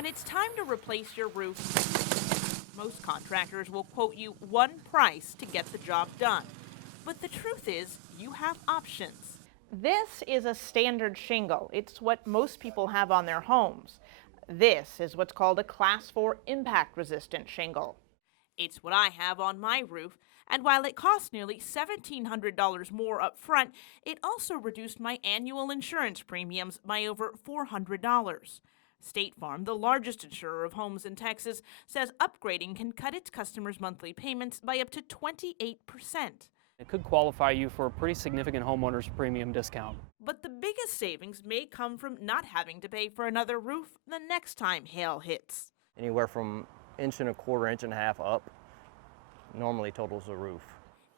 When it's time to replace your roof, most contractors will quote you one price to get the job done. But the truth is, you have options. This is a standard shingle. It's what most people have on their homes. This is what's called a Class 4 impact-resistant shingle. It's what I have on my roof, and while it costs nearly $1,700 more up front, it also reduced my annual insurance premiums by over $400. State Farm, the largest insurer of homes in Texas, says upgrading can cut its customers' monthly payments by up to 28%. It could qualify you for a pretty significant homeowner's premium discount. But the biggest savings may come from not having to pay for another roof the next time hail hits. Anywhere from 1.25 inches, 1.5 inches up normally totals the roof.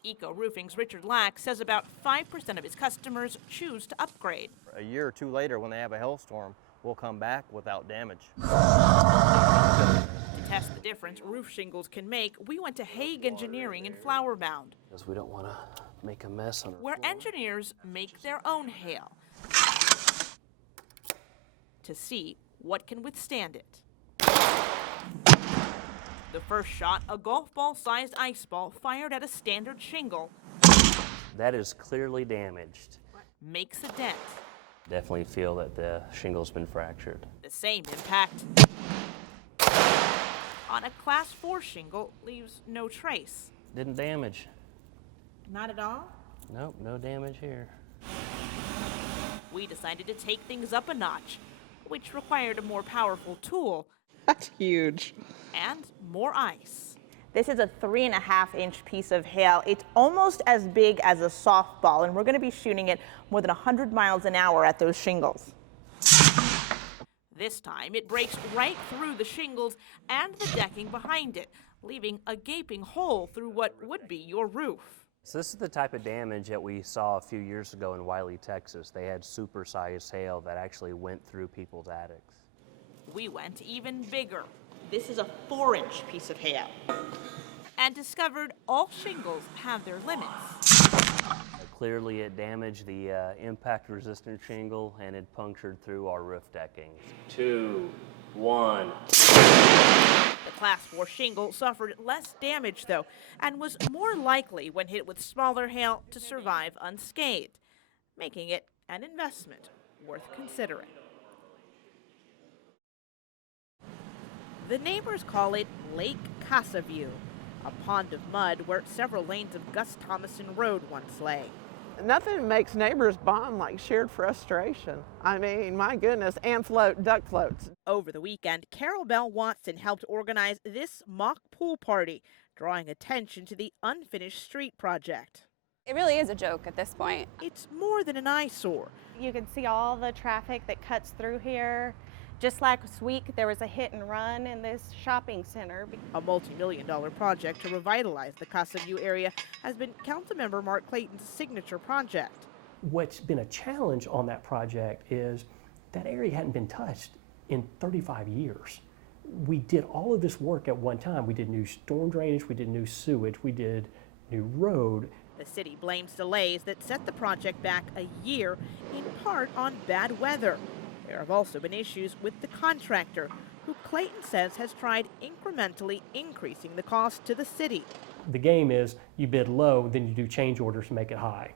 Eco Roofing's Richard Lack says about 5% of his customers choose to upgrade. A year or two later, when they have a hailstorm, we'll come back without damage. To test the difference roof shingles can make, we went to Hague Engineering in Flower Mound, because we don't want to make a mess on our where floor. engineers make their own hail to see what can withstand it. The first shot, a golf ball-sized ice ball fired at a standard shingle, That is clearly damaged. makes a dent. Definitely feel that the shingle's been fractured. The same impact on a Class 4 shingle leaves no trace. Didn't damage. Not at all? Nope, no damage here. We decided to take things up a notch, which required a more powerful tool. That's huge. And more ice. This is a 3.5-inch piece of hail. It's almost as big as a softball, and we're going to be shooting it more than 100 miles an hour at those shingles. This time, it breaks right through the shingles and the decking behind it, leaving a gaping hole through what would be your roof. So this is the type of damage that we saw a few years ago in Wiley, Texas. They had supersized hail that actually went through people's attics. We went even bigger. This is a 4-inch piece of hail. And discovered all shingles have their limits. Clearly it damaged the impact-resistant shingle and it punctured through our roof decking. 2, 1. The Class 4 shingle suffered less damage, though, and was more likely, when hit with smaller hail, to survive unscathed, making it an investment worth considering. The neighbors call it Lake Casa View, a pond of mud where several lanes of Gus Thomason Road once lay. Nothing makes neighbors bond like shared frustration. I mean, my goodness, and duck floats. Over the weekend, Carol Bell Watson helped organize this mock pool party, drawing attention to the unfinished street project. It really is a joke at this point. It's more than an eyesore. You can see all the traffic that cuts through here. Just last week, there was a hit and run in this shopping center. A multi-million-dollar project to revitalize the Casa View area has been Councilmember Mark Clayton's signature project. What's been a challenge on that project is that area hadn't been touched in 35 years. We did all of this work at one time. We did new storm drainage, we did new sewage, we did new road. The city blames delays that set the project back a year, in part on bad weather. There have also been issues with the contractor, who Clayton says has tried incrementally increasing the cost to the city. The game is you bid low, then you do change orders to make it high.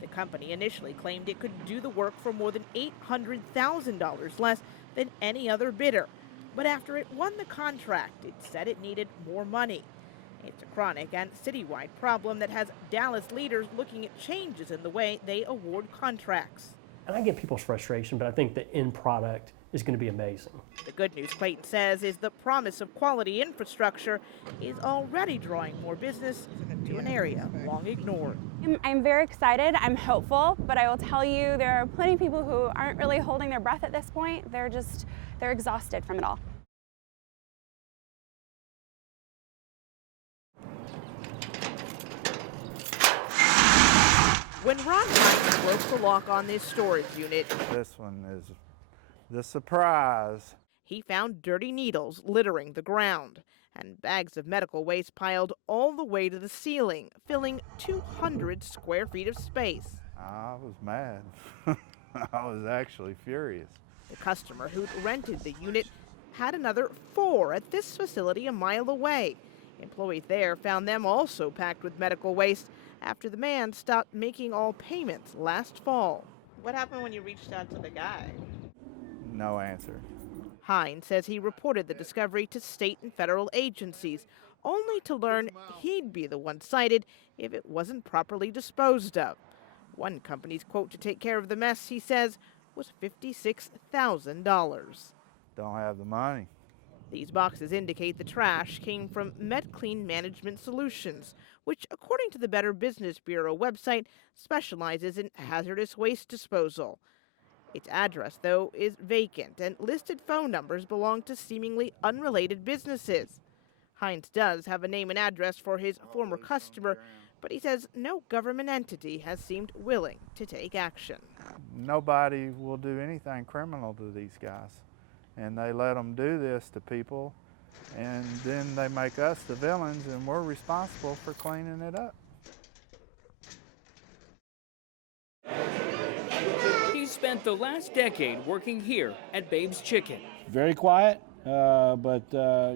The company initially claimed it could do the work for more than $800,000 less than any other bidder. But after it won the contract, it said it needed more money. It's a chronic and citywide problem that has Dallas leaders looking at changes in the way they award contracts. And I get people's frustration, but I think the end product is going to be amazing. The good news, Clayton says, is the promise of quality infrastructure is already drawing more business to an area long ignored. I'm very excited, I'm hopeful, but I will tell you there are plenty of people who aren't really holding their breath at this point. They're exhausted from it all. When Ron Hines broke the lock on this storage unit, this one is the surprise. He found dirty needles littering the ground and bags of medical waste piled all the way to the ceiling, filling 200 square feet of space. I was mad. I was actually furious. The customer who'd rented the unit had another 4 at this facility a mile away. Employees there found them also packed with medical waste after the man stopped making all payments last fall. What happened when you reached out to the guy? No answer. Hines says he reported the discovery to state and federal agencies, only to learn he'd be the one cited if it wasn't properly disposed of. One company's quote to take care of the mess, he says, was $56,000. Don't have the money. These boxes indicate the trash came from MedClean Management Solutions, which, according to the Better Business Bureau website, specializes in hazardous waste disposal. Its address, though, is vacant, and listed phone numbers belong to seemingly unrelated businesses. Hines does have a name and address for his former customer, but he says no government entity has seemed willing to take action. Nobody will do anything criminal to these guys. And they let them do this to people, and then they make us the villains, and we're responsible for cleaning it up. He spent the last decade working here at Babe's Chicken. Very quiet, but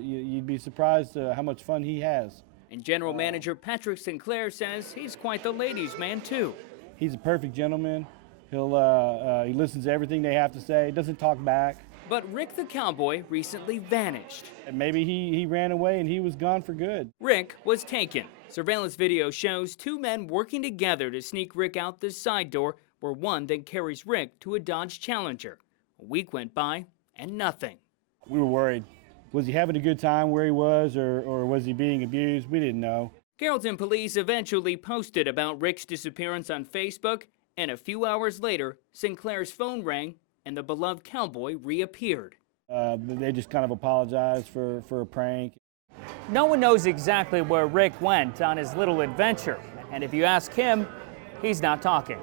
you'd be surprised how much fun he has. And General Manager Patrick Sinclair says he's quite the ladies' man, too. He's a perfect gentleman. He listens to everything they have to say, doesn't talk back. But Rick the Cowboy recently vanished. And maybe he ran away and he was gone for good. Rick was taken. Surveillance video shows 2 men working together to sneak Rick out the side door, where one then carries Rick to a Dodge Challenger. A week went by and nothing. We were worried. Was he having a good time where he was, or was he being abused? We didn't know. Carrollton police eventually posted about Rick's disappearance on Facebook, and a few hours later, Sinclair's phone rang and the beloved cowboy reappeared. They just kind of apologized for a prank. No one knows exactly where Rick went on his little adventure, and if you ask him, he's not talking.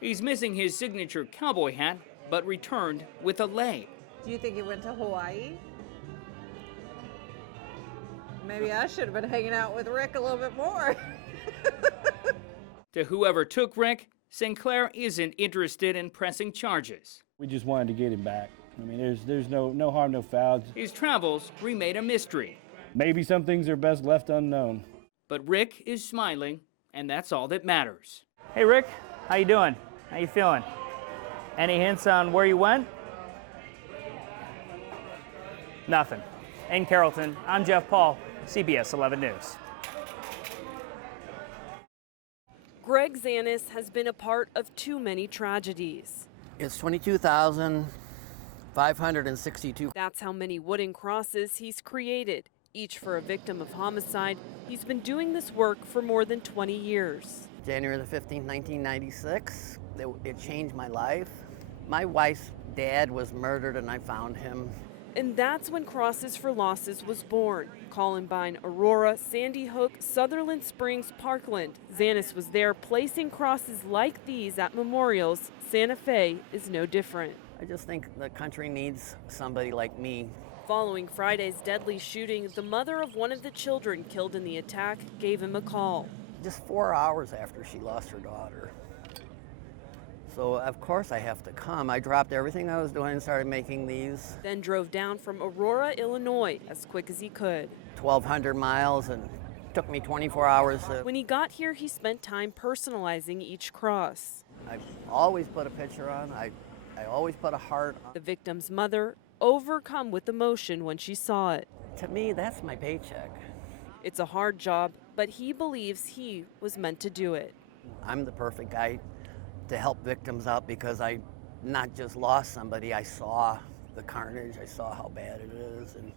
He's missing his signature cowboy hat, but returned with a lei. Do you think he went to Hawaii? Maybe I should have been hanging out with Rick a little bit more. To whoever took Rick, Sinclair isn't interested in pressing charges. We just wanted to get him back. I mean, there's no harm, no foul. His travels remain a mystery. Maybe some things are best left unknown. But Rick is smiling, and that's all that matters. Hey Rick, how you doing? How you feeling? Any hints on where you went? Nothing. In Carrollton, I'm Jeff Paul, CBS 11 News. Greg Zanis has been a part of too many tragedies. It's 22,562. That's how many wooden crosses he's created, each for a victim of homicide. He's been doing this work for more than 20 years. January the 15th, 1996, it changed my life. My wife's dad was murdered and I found him. And that's when Crosses for Losses was born. Columbine, Aurora, Sandy Hook, Sutherland Springs, Parkland. Zanis was there placing crosses like these at memorials. Santa Fe is no different. I just think the country needs somebody like me. Following Friday's deadly shooting, the mother of one of the children killed in the attack gave him a call. Just 4 hours after she lost her daughter. So of course I have to come. I dropped everything I was doing and started making these. Then drove down from Aurora, Illinois as quick as he could. 1,200 miles and took me 24 hours. When he got here, he spent time personalizing each cross. I always put a picture on. I always put a heart on. The victim's mother, overcome with emotion when she saw it. To me, that's my paycheck. It's a hard job, but he believes he was meant to do it. I'm the perfect guy to help victims out because I not just lost somebody, I saw the carnage, I saw how bad it is. And